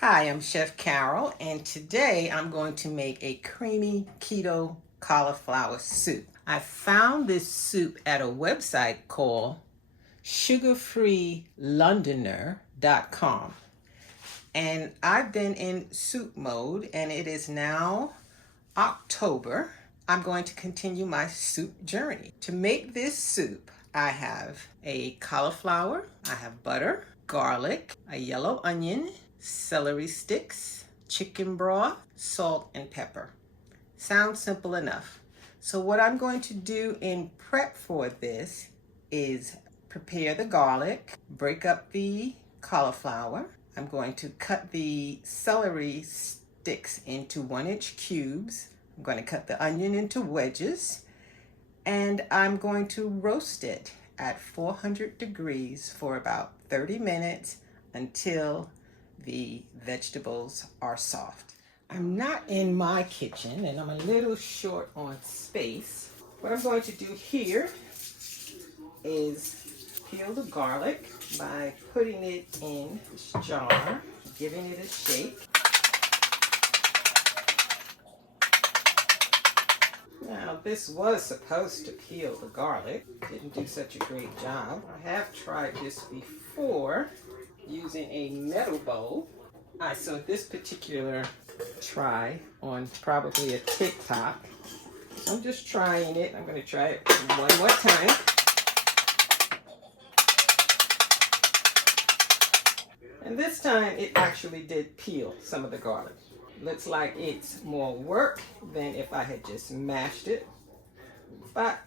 Hi, I'm Chef Carol, and today I'm going to make a creamy keto cauliflower soup. I found this soup at a website called sugarfreelondoner.com, and I've been in soup mode, and it is now October. I'm going to continue my soup journey. To make this soup, I have a cauliflower, I have butter, garlic, a yellow onion, celery sticks, chicken broth, salt, and pepper. Sounds simple enough. So what I'm going to do in prep for this is prepare the garlic, break up the cauliflower. I'm going to cut the celery sticks into 1-inch cubes. I'm going to cut the onion into wedges, and I'm going to roast it at 400 degrees for about 30 minutes until the vegetables are soft. I'm not in my kitchen and I'm a little short on space. What I'm going to do here is peel the garlic by putting it in this jar, giving it a shake. Now, this was supposed to peel the garlic. Didn't do such a great job. I have tried this before using a metal bowl. I saw this particular try on probably a TikTok. So I'm just trying it. I'm going to try it one more time. And this time it actually did peel some of the garlic. Looks like it's more work than if I had just mashed it. But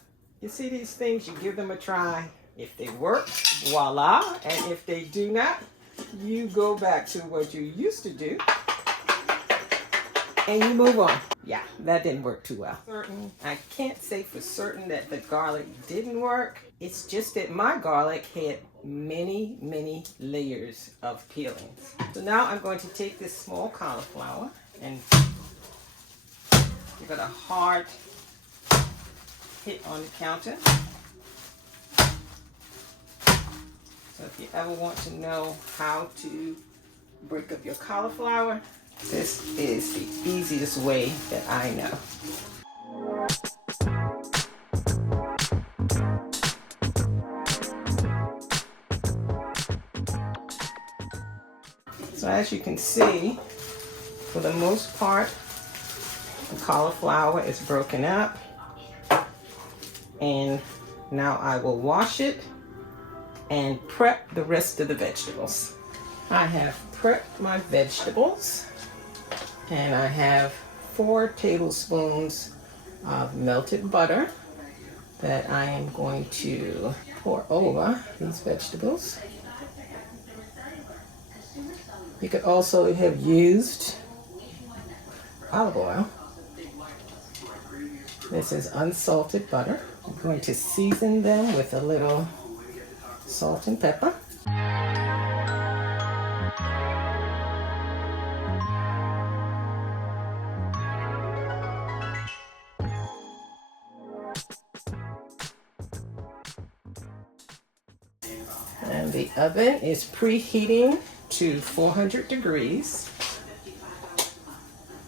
you see these things, you give them a try. If they work, voila. And if they do not, you go back to what you used to do and you move on. Yeah, that didn't work too well. I can't say for certain that the garlic didn't work. It's just that my garlic had many layers of peelings. So now I'm going to take this small cauliflower and give it a hard hit on the counter. So if you ever want to know how to break up your cauliflower, this is the easiest way that I know. So as you can see, for the most part, the cauliflower is broken up. And now I will wash it and prep the rest of the vegetables. I have prepped my vegetables, and I have 4 tablespoons of melted butter that I am going to pour over these vegetables. You could also have used olive oil. This is unsalted butter. I'm going to season them with a little salt and pepper. And the oven is preheating to 400 degrees.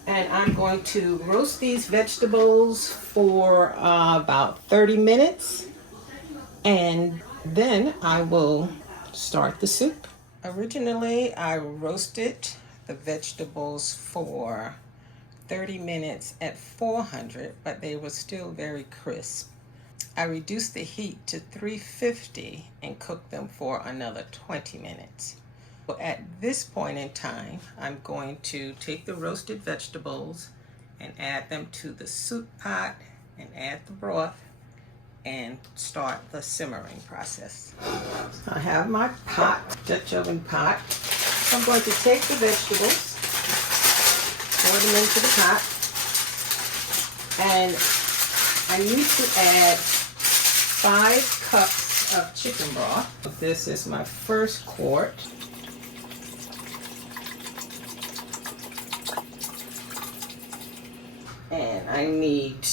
And I'm going to roast these vegetables for about 30 minutes. And then I will start the soup. Originally, I roasted the vegetables for 30 minutes at 400, but they were still very crisp. I reduced the heat to 350 and cooked them for another 20 minutes. So at this point in time, I'm going to take the roasted vegetables and add them to the soup pot and add the broth and start the simmering process. I have my pot, Dutch oven pot. So I'm going to take the vegetables, pour them into the pot, and I need to add 5 cups of chicken broth. This is my first quart. And I need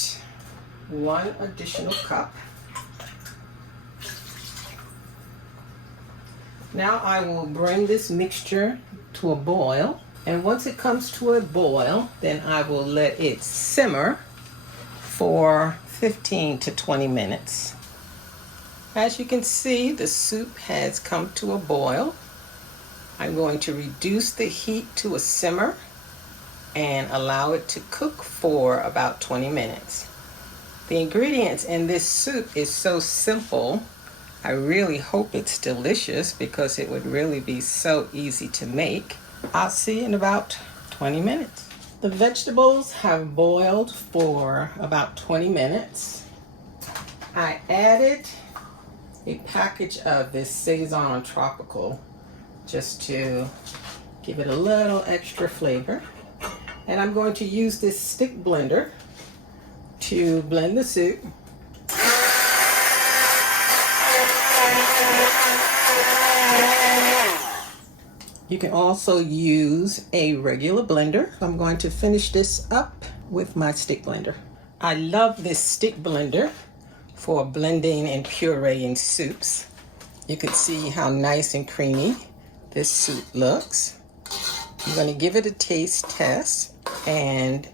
1 additional cup. Now I will bring this mixture to a boil And once it comes to a boil, then I will let it simmer for 15 to 20 minutes. As you can see, the soup has come to a boil. I'm going to reduce the heat to a simmer and allow it to cook for about 20 minutes. The ingredients in this soup is so simple. I really hope it's delicious because it would really be so easy to make. I'll see you in about 20 minutes. The vegetables have boiled for about 20 minutes. I added a package of this Saison Tropical just to give it a little extra flavor. And I'm going to use this stick blender to blend the soup. You can also use a regular blender. I'm going to finish this up with my stick blender. I love this stick blender for blending and pureeing soups. You can see how nice and creamy this soup looks. I'm going to give it a taste test, and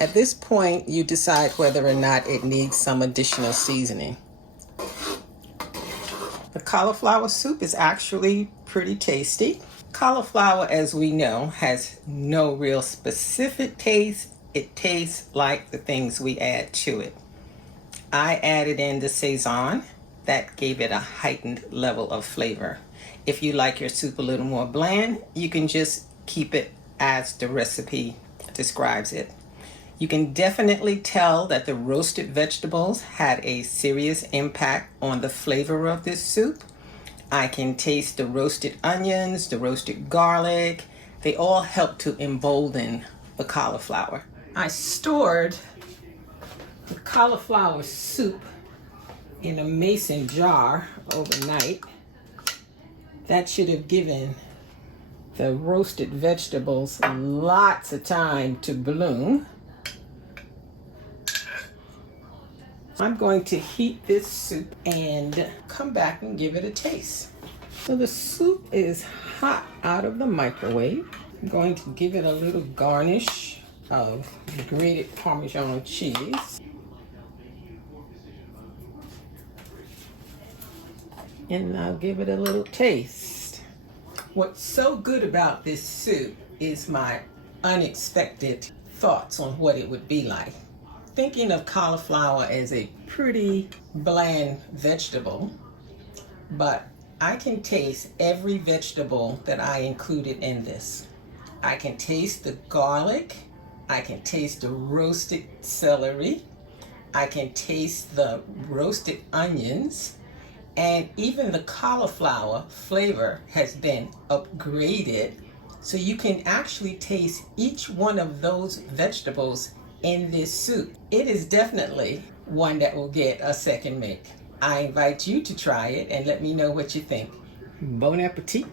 at this point you decide whether or not it needs some additional seasoning. The cauliflower soup is actually pretty tasty. Cauliflower, as we know, has no real specific taste. It tastes like the things we add to it. I added in the Saison. That gave it a heightened level of flavor. If you like your soup a little more bland, you can just keep it as the recipe describes it. You can definitely tell that the roasted vegetables had a serious impact on the flavor of this soup. I can taste the roasted onions, the roasted garlic. They all help to embolden the cauliflower. I stored the cauliflower soup in a mason jar overnight. That should have given the roasted vegetables lots of time to bloom. I'm going to heat this soup and come back and give it a taste. So the soup is hot out of the microwave. I'm going to give it a little garnish of grated Parmesan cheese. And I'll give it a little taste. What's so good about this soup is my unexpected thoughts on what it would be like. Thinking of cauliflower as a pretty bland vegetable, but I can taste every vegetable that I included in this. I can taste the garlic, I can taste the roasted celery, I can taste the roasted onions, and even the cauliflower flavor has been upgraded, so you can actually taste each one of those vegetables in this soup. It is definitely one that will get a second make. I invite you to try it and let me know what you think. Bon appetit!